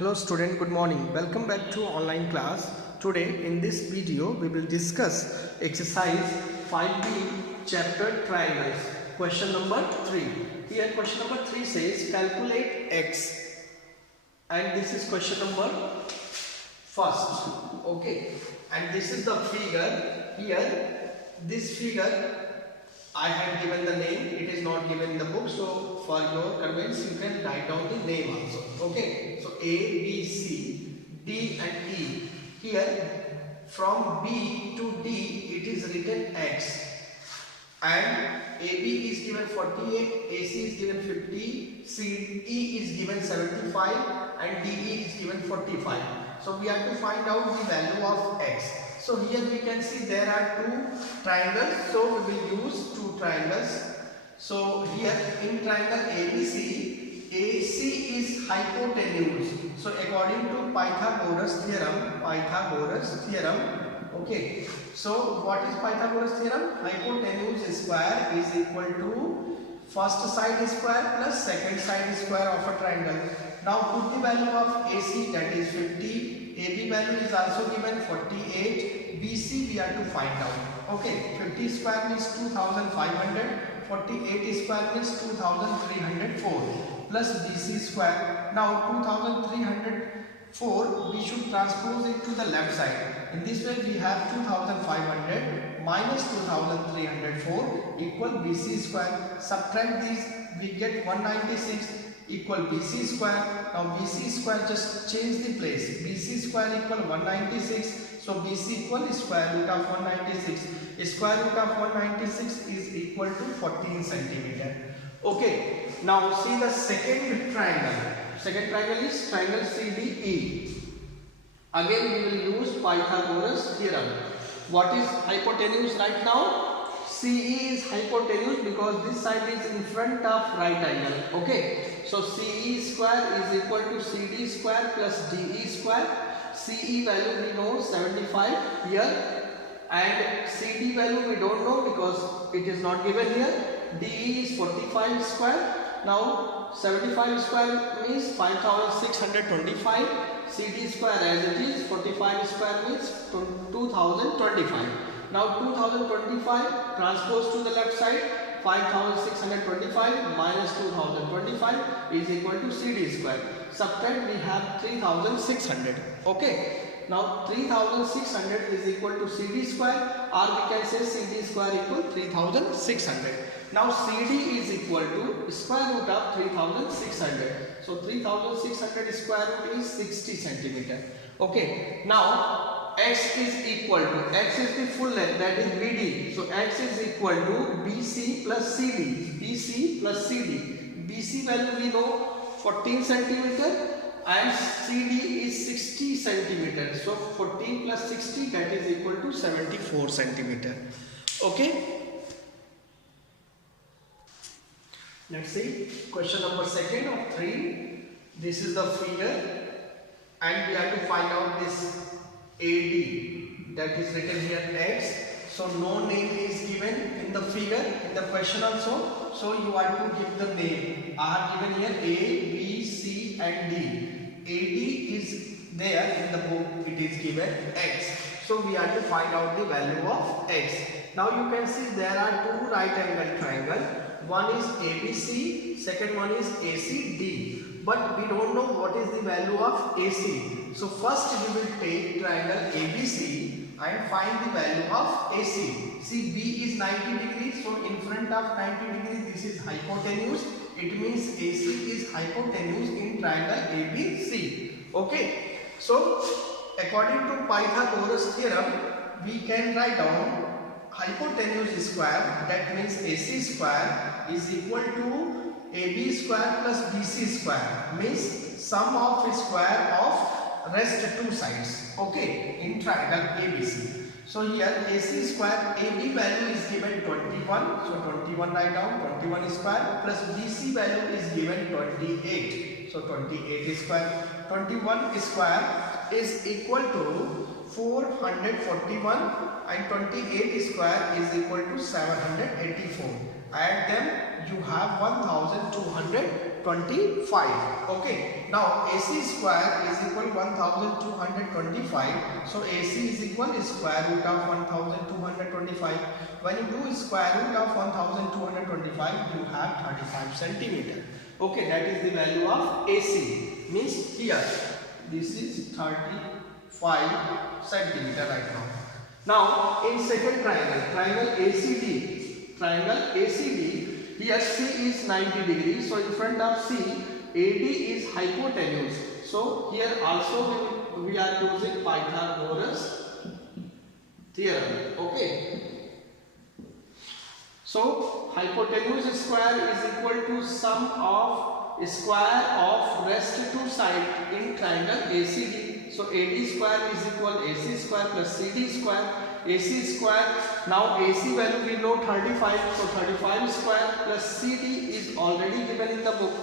Hello student, good morning. Welcome back to online class. Today in this video we will discuss exercise 5B chapter triangles. Question number 3. Here question number 3 says calculate x, and this is question number first. Okay, and this is the figure. Here this figure I have given the name, it is not given in the book, so for your convenience you can write down the name also. Okay, so A, B, C, D and E. Here from B to D it is written X, and AB is given 48, AC is given 50, CE is given 75 and DE is given 45. So we have to find out the value of X. So here we can see there are two triangles, so we will use two triangles. So here in triangle ABC, AC is hypotenuse. So according to Pythagoras theorem, okay. So what is Pythagoras theorem? Hypotenuse square is equal to first side square plus second side square of a triangle. Now put the value of AC, that is 50, AB value is also given 48, BC we have to find out. Okay, 50 square means 2500, 48 square means 2304 plus BC square. Now 2304 we should transpose it to the left side. In this way we have 2500 minus 2304 equal BC square. Subtract these, we get 196 equal BC square. Now BC square, just change the place. BC square equal 196. So BC equal square root of 196. Square root of 196 is equal to 14 centimeter. Okay. Now see the second triangle. Second triangle is triangle CDE. Again we will use Pythagoras theorem. What is hypotenuse right now? CE is hypotenuse because this side is in front of right angle. Okay, so CE square is equal to CD square plus DE square. CE value we know 75 here, and CD value we don't know because it is not given here. DE is 45 square. Now 75 square means 5625. CD square as it is, 45 square means 2025. Now 2025 transpose to the left side, 5625 minus 2025 is equal to CD square. Subtract, we have 3600. Okay. Now 3600 is equal to CD square, or we can say CD square equal 3600. Now CD is equal to square root of 3600. So 3600 square root is 60 centimeter. Okay. Now X is equal to, X is the full length, that is BD. So X is equal to BC plus CD. BC plus CD. BC value we know 14 centimeter and CD is 60 centimeter. So 14 plus 60, that is equal to 74 centimeter. Okay. Let's see question number second of 3. This is the figure and we have to find out this AD, that is written here X. So no name is given in the figure, in the question also. So you have to give the name. I have given here A, B, C and D. AD is there in the book, it is given X. So we have to find out the value of X. Now you can see there are two right angle triangles. One is ABC, second one is ACD. But we don't know what is the value of AC. So first we will take triangle ABC and find the value of AC. See, B is 90 degrees, so in front of 90 degrees this is hypotenuse. It means AC is hypotenuse in triangle ABC. Okay. So according to Pythagoras theorem, we can write down hypotenuse square, that means AC square is equal to AB square plus BC square, means sum of square of rest two sides. Okay, in triangle ABC. So here AC square, AB value is given 21. So 21 write down, 21 square plus BC value is given 28. So 28 square. 21 square is equal to 441 and 28 square is equal to 784. Add them, you have 1220. 1225. Okay, now AC square is equal 1225. So AC is equal square root of 1225. When you do square root of 1225, you have 35 centimeter. Okay, that is the value of AC. Means here this is 35 centimeter right now. Now in second triangle ACD, here C is 90 degrees. So in front of C, AD is hypotenuse. So here also we are using Pythagoras theorem. Okay. So hypotenuse square is equal to sum of square of rest two sides in triangle ACD. So AD square is equal AC square plus CD square. AC square, now AC value we know 35, so 35 square plus CD is already given in the book.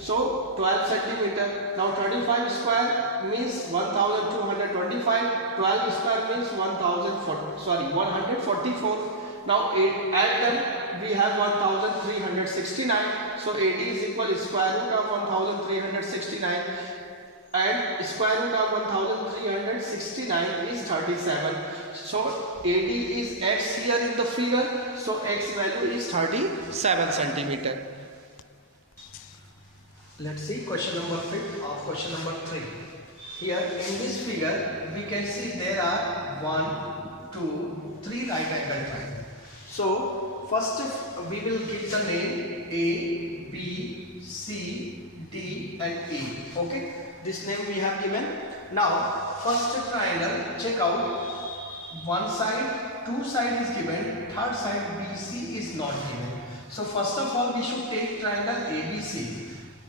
So 12 centimeter. Now 35 square means 1225, 12 square means 144. Now add them, we have 1369. So AD is equal square root of 1369 and square root of 1369 is 37. So AD is X here in the figure. So X value is 37 centimeter. Let's see question number 5 or question number 3. Here in this figure we can see there are 1, 2, 3 right angle triangles. So first we will give the name A, B, C, D and E. Okay, this name we have given. Now first triangle, check out. One side, two side is given, third side BC is not given. So first of all we should take triangle ABC.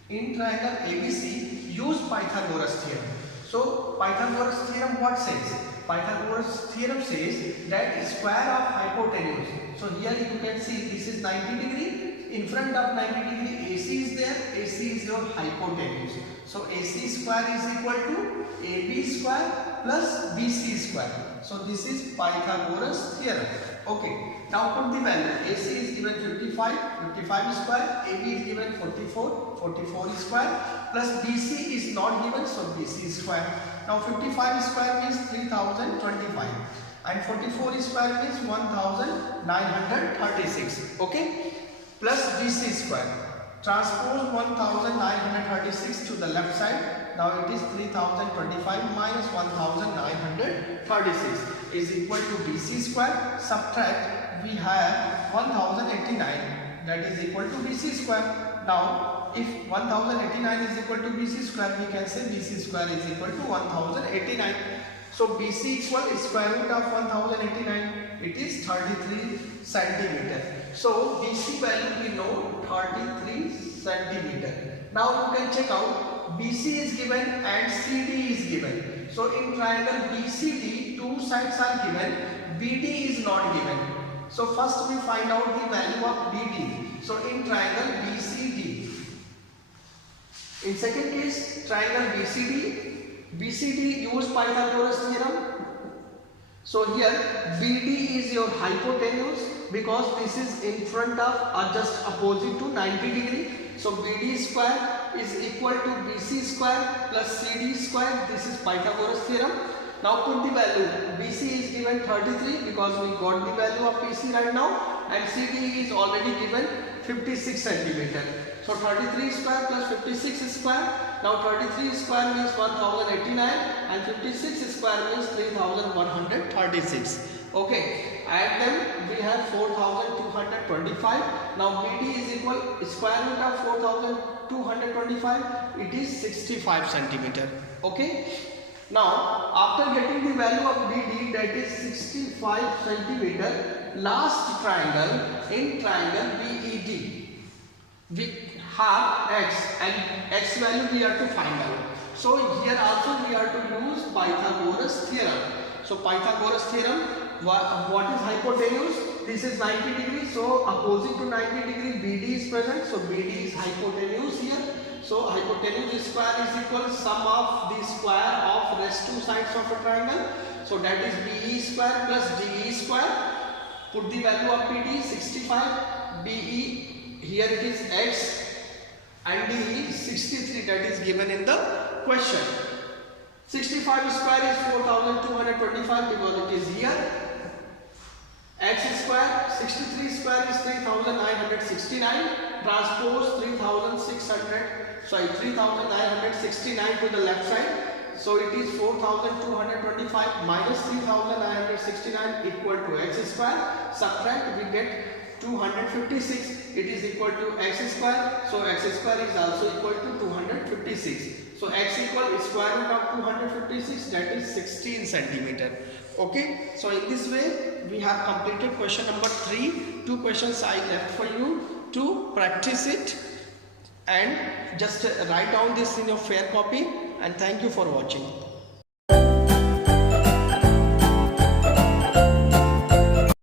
In triangle ABC, use Pythagoras theorem. So Pythagoras theorem what says? Pythagoras theorem says that square of hypotenuse. So here you can see this is 90 degree. In front of 90 degree AC is there. AC is your hypotenuse. So AC square is equal to AB square plus BC square. So this is Pythagoras theorem. Okay. Now put the value. AC is given 55 square. AB is given 44 square plus BC is not given, so BC square. Now 55 square means 3025 and 44 square means 1936. Okay, plus BC square. Transpose 1936 to the left side. Now it is 3025 minus 1936 is equal to BC square. Subtract, we have 1089, that is equal to BC square. Now if 1089 is equal to BC square, we can say BC square is equal to 1089. So BC equal square root of 1089, it is 33 centimeter. So BC value we know 33 centimeter. Now you can check out, BC is given and CD is given. So in triangle BCD, two sides are given, BD is not given. So first we find out the value of BD. So in triangle BCD. In second case, triangle BCD use Pythagoras theorem. So here BD is your hypotenuse because this is in front of or just opposite to 90 degree. So BD square is equal to BC square plus CD square. This is Pythagoras theorem. Now put the value. BC is given 33 because we got the value of BC right now, and CD is already given 56 centimeter. So 33 square plus 56 square. Now 33 square means 1089 and 56 square means 3136. Okay, add them, we have 4225. Now BD is equal square root of 4225, it is 65 centimeter. Okay. Now after getting the value of BD, that is 65 centimeter, last triangle, in triangle BED, we have X and X value we are to find out. So here also we are to use Pythagoras theorem. So Pythagoras theorem, what is hypotenuse? This is 90 degrees, so opposite to 90 degree BD is present, so BD is hypotenuse here. So hypotenuse square is equal to sum of the square of rest two sides of a triangle. So that is BE square plus DE square. Put the value of BD 65, BE here it is X and D is 63, that is given in the question. 65 square is 4225 because it is here. X square, 63 square is 3969, transpose 3969 to the left side. So it is 4225 minus 3969 equal to x square. Subtract, we get 256. It is equal to x square. So x square is also equal to 256. So x equal square root of 256, that is 16 centimeter. Okay. So in this way we have completed question number 3. 2 questions I left for you to practice it, and just write down this in your fair copy, and thank you for watching.